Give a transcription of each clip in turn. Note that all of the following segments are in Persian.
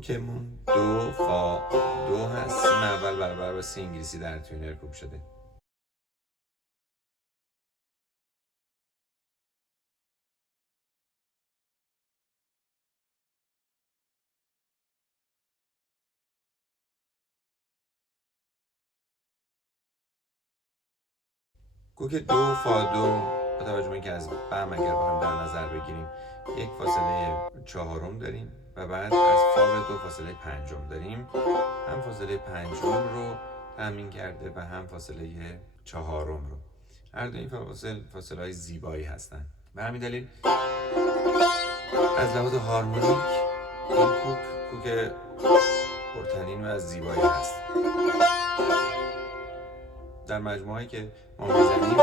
کوکمون دو فا دو هست. سیم اول برابر با سی انگلیسی در تیونر کوک شده. کوک دو فا دو با توجه به اینکه از بم اگر بخوایم در نظر بگیریم یک فاصله چهارم داریم و بعد از فا به دو فاصله پنجم داریم. هم فاصله پنجم رو تامین کرده و هم فاصله چهارم رو. هر دو این فاصله های زیبایی هستن. به همین دلیل از لحاظ هارمونیک این کوک پرطنین و از زیبایی هست. در مجموعه‌ای که ما میزنیم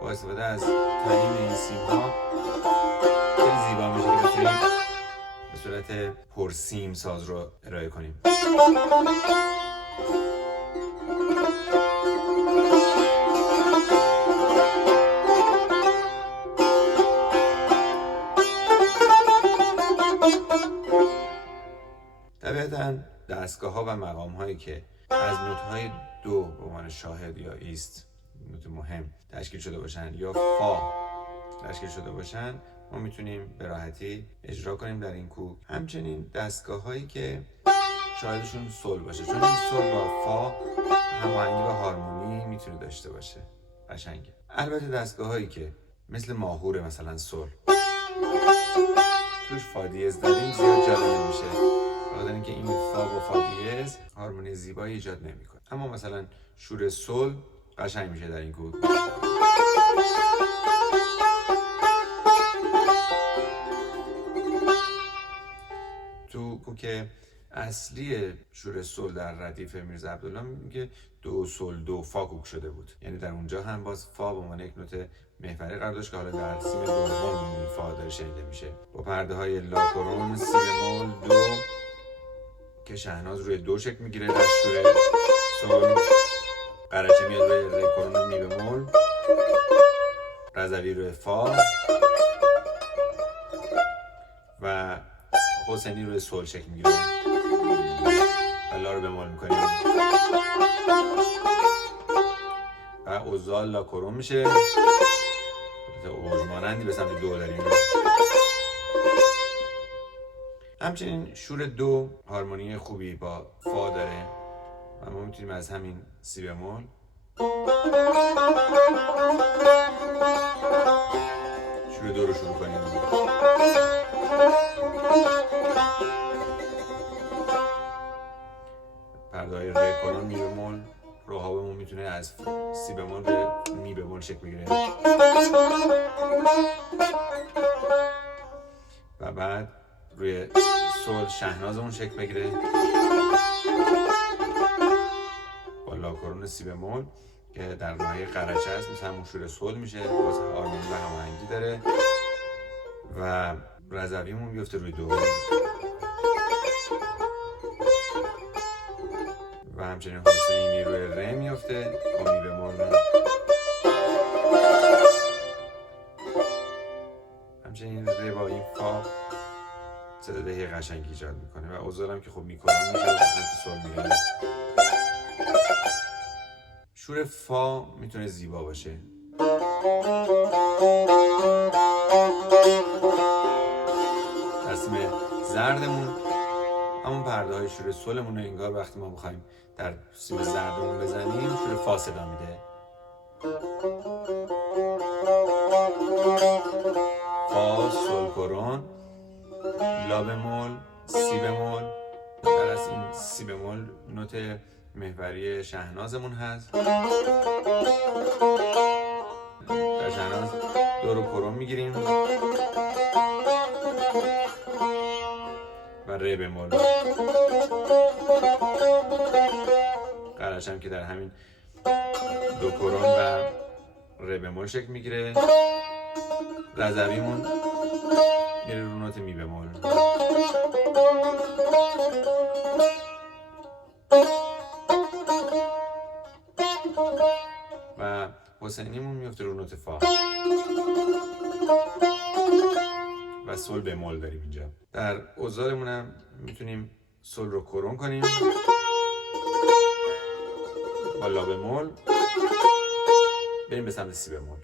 با استفاده از طنین این سیم‌ها خیلی زیبا میشه که بتونیم به صورت پرسیم ساز رو ارائه کنیم. طبیعتاً دستگاه‌ها و مقام‌هایی که از نوت‌های دو به عنوان شاهد یا ایست نوت مهم تشکیل شده باشن یا فا تشکیل شده باشن ما میتونیم به راحتی اجرا کنیم در این کوک. همچنین دستگاه‌هایی که شاهدشون سل باشه، چون این سل با فا هماهنگی و هارمونی میتونه داشته باشه. قشنگه. البته دستگاه‌هایی که مثل ماهور مثلا سل توش فا دیز داریم زیاد جالب نمیشه، بخاطر اینکه این فا با فا دیز هارمونی زیبایی ایجاد نمیکنه. اما مثلا شور سل قشنگ میشه در این کوک. تو کوک اصلی شور سل در ردیف میرزا عبدالله میگه دو سل دو فا کوک شده بود، یعنی در اونجا هم باز فا به عنوان یک نوت محوری قرار داشت که حالا در سیم دوم فا داره شنیده میشه با پرده های لاکورون سی بمول دو که شهناز روی دو شکل میگیره در شور سل، قرچه میاد روی ری کرون می بمول، رضوی روی فا و حسینی روی سل شکل میگیره و لا رو بمول میکنیم و اوزال لا کرون میشه اوج مانندی به سمت دو داریم. همچنین شور دو هارمونی خوبی با فا داره و ما میتونیم از همین سی بمول شور دو رو شروع کنیم. پرده‌های ری کرون می بمول روحابمون میتونه از سی بمول به می بمول شکل بگیره و بعد روی سل شهنازمون شکل بگیره با لا کرون سی بمول که در ناحیه قرچه است، مثل همون شور سل میشه، باز هارمونی و هماهنگی داره و رضویمون بیفته روی دو و همچنین حسینی روی ره میفته با می بمول. همچنین ره با این فا صدادهی قشنگی ایجاد میکنه و اوزارم که خب میکنم میشه و سل میگه. شور فا میتونه زیبا باشه. تصمیم زردمون همون پرده های شور سلمون رو انگار وقتی ما بخوایم در سیم زردمون بزنیم شور فا صدا میده. فا سل کرون لا بمول سی بمول. در از این سی بمول نوت محوری شهنازمون هست. در شهناز دو رو کرون میگیریم و ره بمول. قرچه هم که در همین دو کرون و ره بمول شکل میگیره. رضویمون میره رو نوت می بمول و حسینیمون میفته رو نوت فا و و سل بمول داریم اینجا. در اوزارمون هم میتونیم سل رو کرون کنیم با لا بمول، بریم به سمت سی بمول.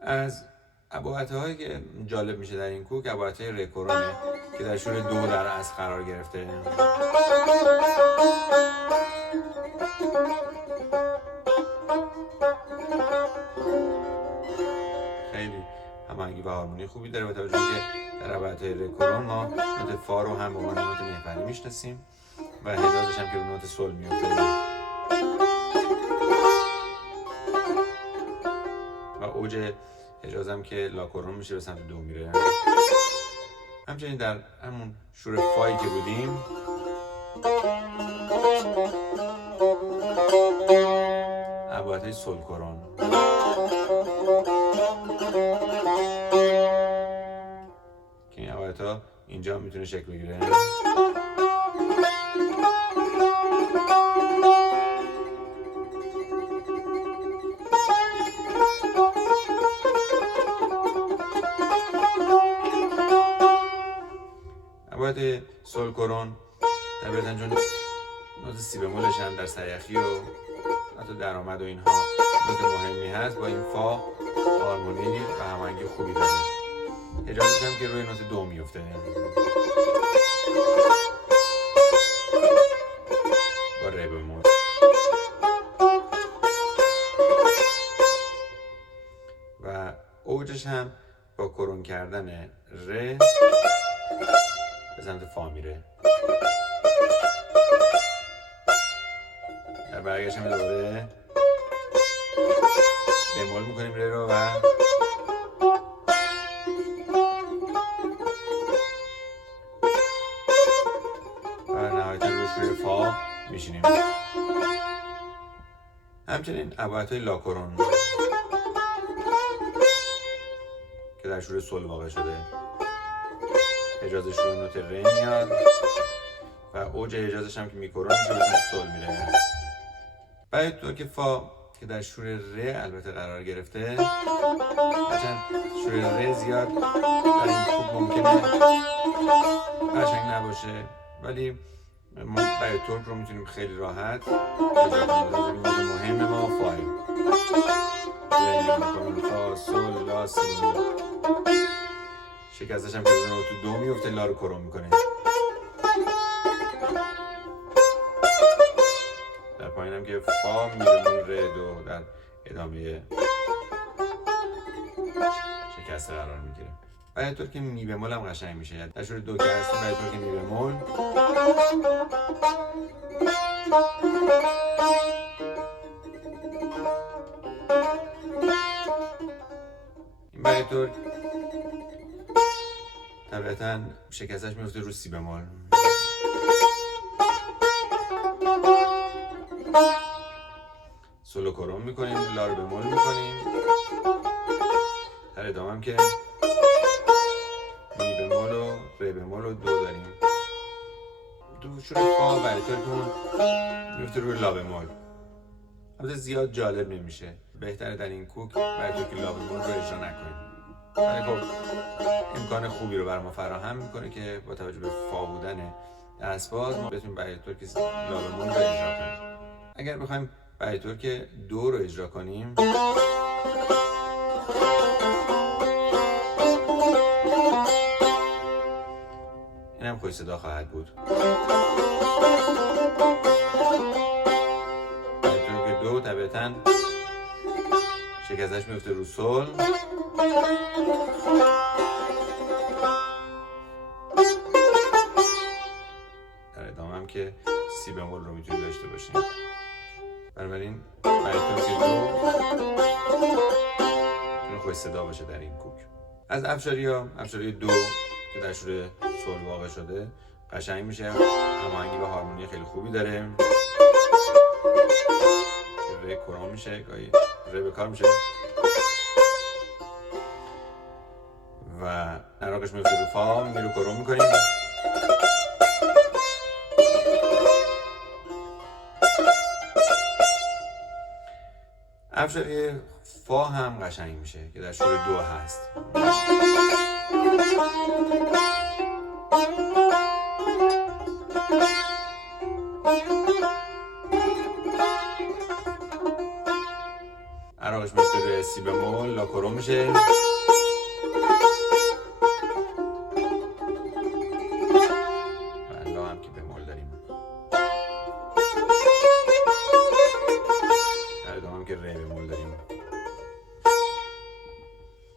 از اباعته هایی که جالب میشه در این کوک اباعته ره کرونه که در شور دو در اصل قرار گرفته. خیلی هماهنگی و هارمونی خوبی داره، با توجه که در اباعته ره کرون ما نوت فا رو هم به عنوان نوت محوری میشناسیم و حجازش هم که به نوت سل میفته و اوج حجاز هم که لا کرون میشه به سمت دو میره. همچنین در همون شور فایی که بودیم اباعته سل کرون که این اباعته اینجا میتونه شکل بگیره. اباعته سل کرون طبیعتاً چون نوت سی بمولش هم در سیخی و حتی درآمد و اینها نوت مهمی هست، با این فا هارمونی و هماهنگی خوبی داره. حجازش هم که روی نوت دو میفته با ره بمول. و اوجش هم با کرون کردن ره به سمت فا میره. در برگشت هم دوباره بمول میکنیم ره رو و نهایتا روی فا میشینیم. همچنین اباعته لا کرون که در شور سل واقع شده، حجازش روی نوت ره میاد و اوج حجازش هم که میکرون میشه به سمت سل میره. باید طور که فا که در شور ره البته قرار گرفته، هرچند شور ره زیاد در این کوک ممکنه قشنگ نباشه، ولی ما باید طور رو میتونیم خیلی راحت اجرا کنیم. مهم ما فاه فا سل لا سی شکستش هم که رو تو دو میفته، لا رو کرون میکنه. در پایین هم که فا میره ره دو در ادامه شکسته قرار میگیره. باید طور که می بمول هم قشنگ میشه. در شور دو که هستیم باید طور که می بمول این باید طور طبیعتاً شکستش میفته رو سی بمول. سلو کرون میکنیم، لا رو بمول میکنیم. در ادامه هم که می بمول و ره بمول و دو داریم. دو شور فا برای طورتون میفته روی لا بمول. البته زیاد جالب نمیشه، بهتره در این کوک برای طور که لا بمول رو اجرا نکنیم، ولی خب امکان خوبی رو برای ما فراهم میکنه که با توجه به فا بودن دستباز ما بتونیم برای طور که لا بمول رو اجرا کنیم. اگر بخوایم برای طور که دو رو اجرا کنیم این هم خوش صدا خواهد بود. برای طور که دو طبیعتاً شکستش میفته رو سل در ادامه هم که سی بمول رو میتونیم داشته باشیم. بنابراین برای طور که دو میتونه خوش صدا باشه در این کوک. از افشاری دو که در شور سل واقع شده قشنگ میشه، هماهنگی و هارمونی خیلی خوبی داره. ره کرون میشه، گاهی ره به کار میشه و نراقش میفته رو فا، میرو کرون میکنیم. ابشاری فا هم قشنگ میشه که در شور دو هست. عراقش مثل سی بمول لا کرون میشه. لا هم که بمول داریم. در دو هم که ری بمول داریم.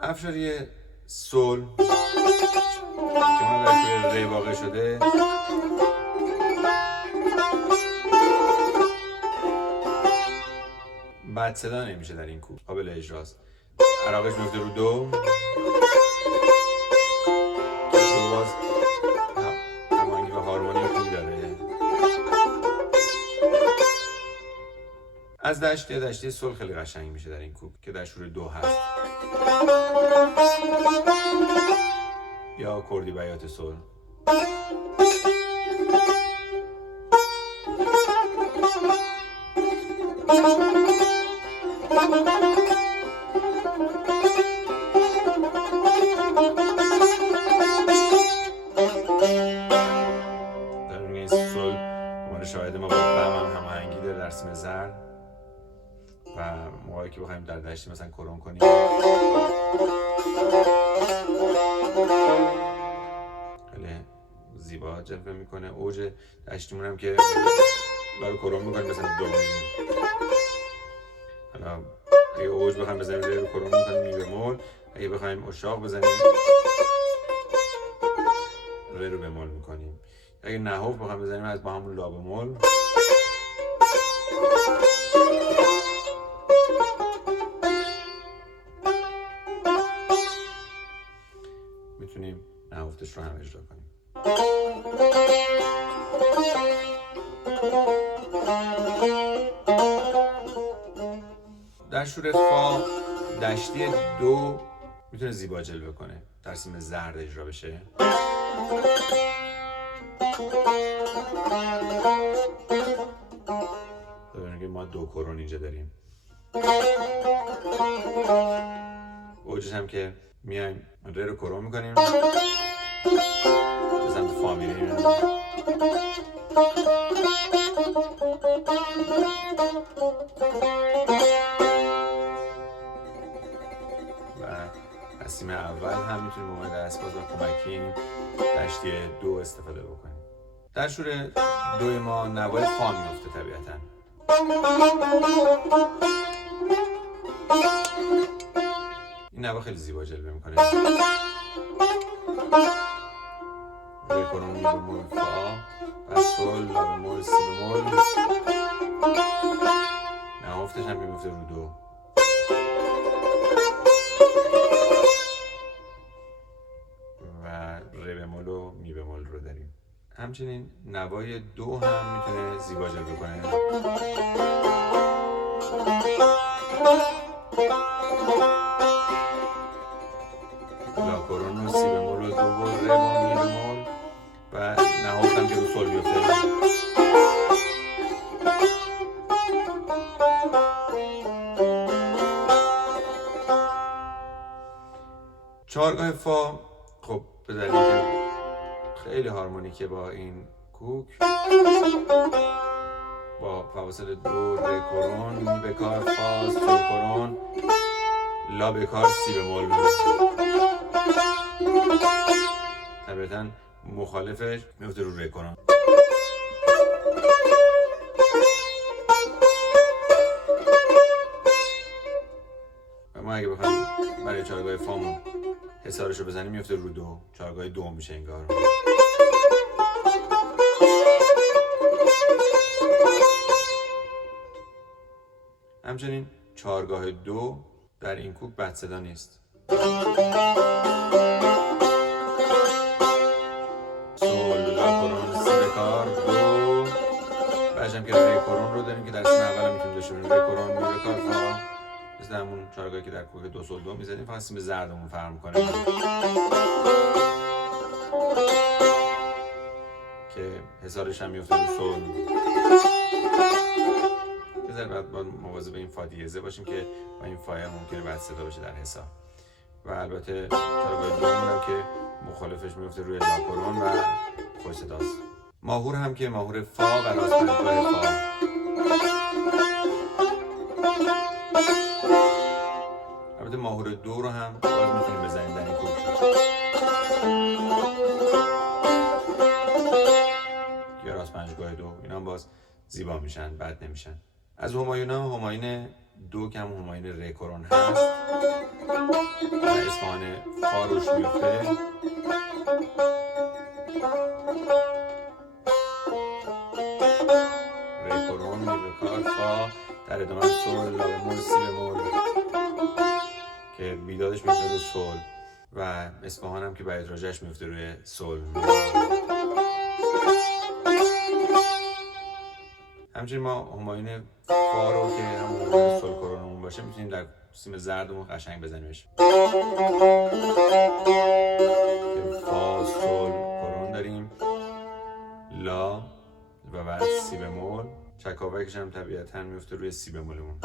ابشاری سول که ما در ری واقع شده بد صدا نمیشه در این کوک، قابل اجراست. عراقش میفته رو دو باز هماهنگی و هارمونی خوبی داره. از دشتی سول خیلی قشنگ میشه در این کوک که در شور دو هست، یا کردی بیات سول. در این سول عنوان شاهد ما با بم هم هماهنگی داره در سیم زرد و موقعی که بخوایم در دشتی مثلا کرون کنیم خیلی زیبا جلوه میکنه. اوج دشتیمون هم که داره کرون میکنیم مثلا دو میزیم. حالا اگه اوج بخوایم بزنیم ری رو کرون میکنیم می بمول، اگه بخوایم اشاق بزنیم ری رو بمول میکنیم. اگه نهوف بخوایم بزنیم از با همون لا بمول. میتونیم نهوفتش رو هم اجرا کنیم. در شور فا دشتی دو میتونه زیبا جلوه کنه، در سیم زرد اجرا بشه. ببینید که ما دو کرون اینجا داریم. اوجش هم که میایم ری رو کرون میکنیم به سمت فا میریم و از سیم اول هم میتونیم به عنوان دستباز و کمکی دشتی دو استفاده بکنیم. در شور دوی ما نوای فا میفته طبیعتاً. این نوا خیلی زیبا جلوه میکنه. ری کرون می بمول فا و سول لا بمول سی بمول. نهفتش هم میفته رو دو و ری بمول و می بمول رو داریم. همچنین نوای دو هم میتونه زیبا جلوه کنه. لا کرون و سی بمول و دو و ری با می بمول و نهفت هم که رو سول میفته. چهارگاه فا خب به دلیل که خیلی هارمونیکه با این کوک، با فواصل دو ری کرون می بکار فا سول کرون لا بکار سی بمول. طبیعتاً مخالفش میفته رو ری کرون. و ما اگه بخوایم برای چهارگاه فامون حسارش رو بزنیم میفته رو دو، چهارگاه دو میشه انگار. همچنین چهارگاه دو در این کوک بد صدا نیست. سول لا کرون سی بکار دو. بعدش هم که ری کرون رو داریم که در سیم اول هم میتونیم داشته باشیم. ری کرون می بکار فا مثل همون چهارگاهی که در کوک دو سول دو میزدیم، فقط سیم زردمون فرق میکنه که حسارش هم میفته رو سول. بذار فقط باید مواظب این فا دیزه باشیم که با این فای ممکنه بعد صدا بشه در حساب. و البته چرا باید بمونم که مخالفش میفته روی لاکورون و خوش صداست. ماهور هم که ماهور فا و راست پنجگاه فا. البته ماهور دو رو هم باز میتونیم بزنیم در این کوک یا راست پنجگاه دو. اینا هم باز زیبا میشن، بد نمیشن. از همایون ها همایون دو که هم همایون رکورون هست و اصفهان فا روش میفته. رکورون میبکار فا در ادامه سول لا بمول سی بمول که بیدادش میفته رو سول و اصفهان هم که باید راجعش میفته روی سول. همچنین ما همایون فا رو که همون سول کرونمون باشه میتونیم در سیم زردمون قشنگ بزنیمش که فا سول کرون داریم، لا و بعد سی بمول. چکاوکش هم طبیعتاً میفته روی سی بمولمون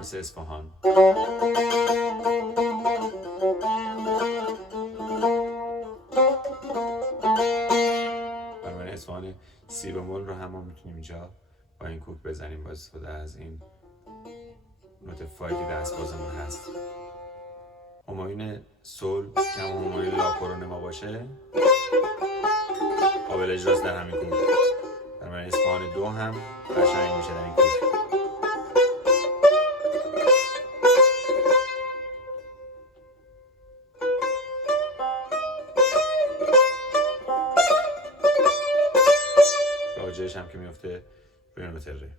مثل اصفهان. بنابراین اصفهان سی بمول رو هم میتونیم اینجا با این کوک بزنیم با استفاده از این نوت فایی که دستبازمون هست. همایون سول که هم همایون لا کرون ما باشه قابل اجراست در همین کوک. بنابراین اصفهان دو هم قشنگ میشه در این کوک. راجعش هم که میفته روی نوت ره.